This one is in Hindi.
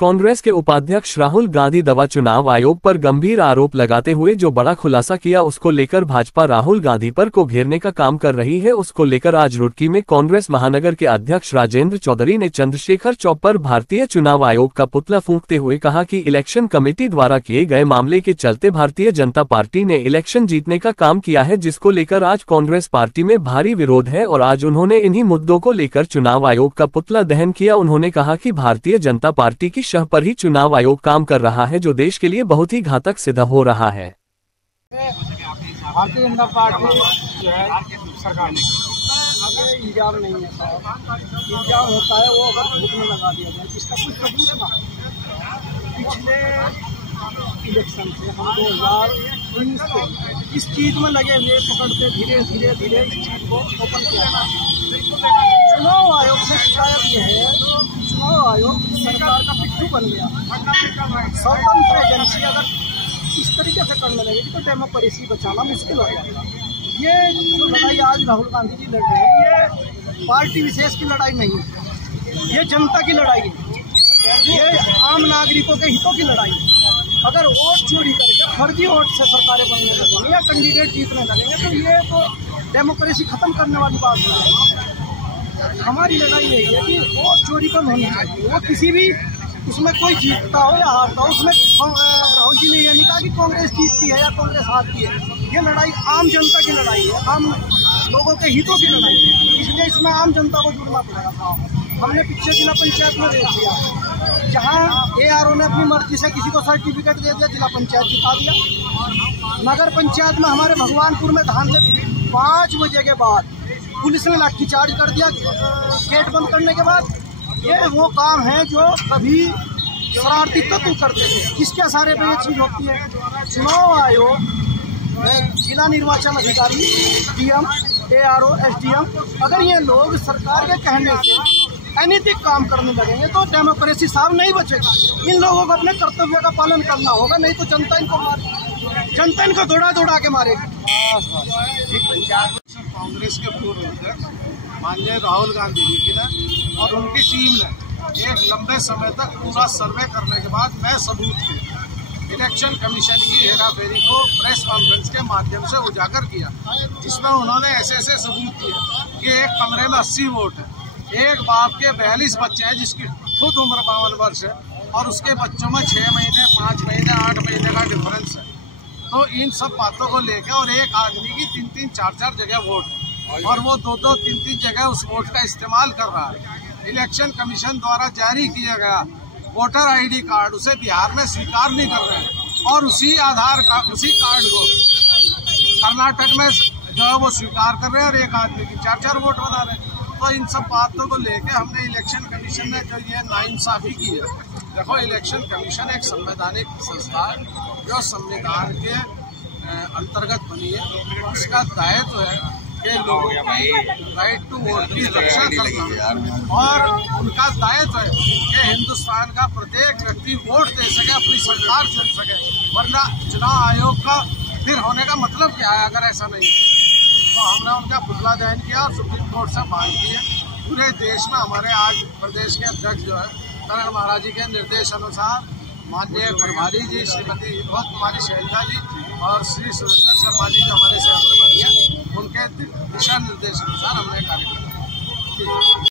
कांग्रेस के उपाध्यक्ष राहुल गांधी दवा चुनाव आयोग पर गंभीर आरोप लगाते हुए जो बड़ा खुलासा किया उसको लेकर भाजपा राहुल गांधी पर को घेरने का काम कर रही है। उसको लेकर आज रुड़की में कांग्रेस महानगर के अध्यक्ष राजेंद्र चौधरी ने चंद्रशेखर चौक पर भारतीय चुनाव आयोग का पुतला फूंकते हुए कहा कि इलेक्शन कमेटी द्वारा किए गए मामले के चलते भारतीय जनता पार्टी ने इलेक्शन जीतने का काम किया है, जिसको लेकर आज कांग्रेस पार्टी में भारी विरोध है और आज उन्होंने इन्हीं मुद्दों को लेकर चुनाव आयोग का पुतला दहन किया। उन्होंने कहा कि भारतीय जनता पार्टी की शह पर ही चुनाव आयोग काम कर रहा है, जो देश के लिए बहुत ही घातक सिद्ध हो रहा है। भारतीय जनता पार्टी जो है सरकार में अगर इल्जाम नहीं है, इल्जाम होता है वो अगर झूठ में लगा दिया जाए, जिसका कुछ सबूत ना। पिछले इलेक्शन से हम 2019 से इस चीज में लगे हुए पकड़ते धीरे धीरे धीरे इस चीज को ओपन किया। चुनाव आयोग से शिकायत ये है, चुनाव आयोग सरकार का पिट्ठू बन गया। स्वतंत्र एजेंसी अगर इस तरीके से करने लगेगी तो डेमोक्रेसी बचाना मुश्किल हो जाएगा। ये जो लड़ाई आज राहुल गांधी जी लड़ रहे हैं, ये पार्टी विशेष की लड़ाई नहीं है, ये जनता की लड़ाई है, ये आम नागरिकों के हितों की लड़ाई है। अगर वोट चोरी करके फर्जी वोट से सरकारें बनने लगेंगे या कैंडिडेट जीतने लगेंगे तो ये तो डेमोक्रेसी खत्म करने वाली बात है। हमारी लड़ाई यही है कि वोट चोरी कम होनी चाहिए। वो किसी भी उसमें कोई जीतता हो या हारता हो, उसमें राहुल जी ने यह नहीं कहा कि कांग्रेस जीतती है या कांग्रेस हारती है। ये लड़ाई आम जनता की लड़ाई है, आम लोगों के हितों की लड़ाई है, इसलिए इसमें आम जनता को जुड़ना पड़ेगा। हमने पिछले जिला पंचायत में देख दिया, जहाँ ARO ने अपनी मर्जी से किसी को सर्टिफिकेट दे दिया, जिला पंचायत जिता दिया। नगर पंचायत में हमारे भगवानपुर में धान से 5 बजे के बाद पुलिस ने लाठीचार्ज कर दिया गेट बंद करने के बाद। ये वो काम है जो कभी शरारती तत्व करते थे, किसके सहारे पे ये चीज होती है। चुनाव आयोग, जिला निर्वाचन अधिकारी, DM, ARO, SDM, अगर ये लोग सरकार के कहने से अनैतिक काम करने लगेंगे तो डेमोक्रेसी साफ नहीं बचेगा। इन लोगों को अपने कर्तव्य का पालन करना होगा, नहीं तो जनता इनको दौड़ा के मारेगी। कांग्रेस के पूर्व अध्यक्ष माननीय राहुल गांधी जी की ने और उनकी टीम ने एक लंबे समय तक पूरा सर्वे करने के बाद मैं सबूत किया, इलेक्शन कमीशन की हेराफेरी को प्रेस कॉन्फ्रेंस के माध्यम से उजागर किया, जिसमें उन्होंने ऐसे सबूत दिए कि एक कमरे में 80 वोट है, एक बाप के 42 बच्चे हैं जिसकी खुद उम्र 52 वर्ष है और उसके बच्चों में 6 महीने, 5 महीने, 8 महीने का डिफरेंस है। तो इन सब बातों को लेकर और एक आदमी की 3-3, 4-4 जगह वोट है और वो 2-2, 3-3 जगह उस वोट का इस्तेमाल कर रहा है। इलेक्शन कमीशन द्वारा जारी किया गया वोटर ID कार्ड उसे बिहार में स्वीकार नहीं कर रहे हैं और उसी कार्ड को कर्नाटक में जो है वो स्वीकार कर रहे हैं और एक आदमी की 4-4 वोट बना रहे हैं। तो इन सब बातों को लेकर हमने इलेक्शन कमीशन ने जो ये नाइंसाफी की है, देखो इलेक्शन कमीशन एक संवैधानिक संस्था है जो संविधान के अंतर्गत बनी है। उसका दायित्व है कि लोगों की राइट टू वोट की रक्षा करना और उनका दायित्व है कि हिंदुस्तान का प्रत्येक व्यक्ति वोट दे सके, अपनी सरकार चुन सके। वरना चुनाव आयोग का फिर होने का मतलब क्या है अगर ऐसा नहीं। तो हमने उनका पुतला दहन किया और सुप्रीम कोर्ट से मांग की है। पूरे देश में हमारे आज प्रदेश के अध्यक्ष जो है करण महाराज जी के निर्देश अनुसार माननीय प्रभारी जी श्रीमती विनोद कुमारी शैलजा जी और श्री सुरेंद्र शर्मा जी जो हमारे सहप्रभारी हैं, उनके दिशा निर्देश अनुसार हमने कार्य किया।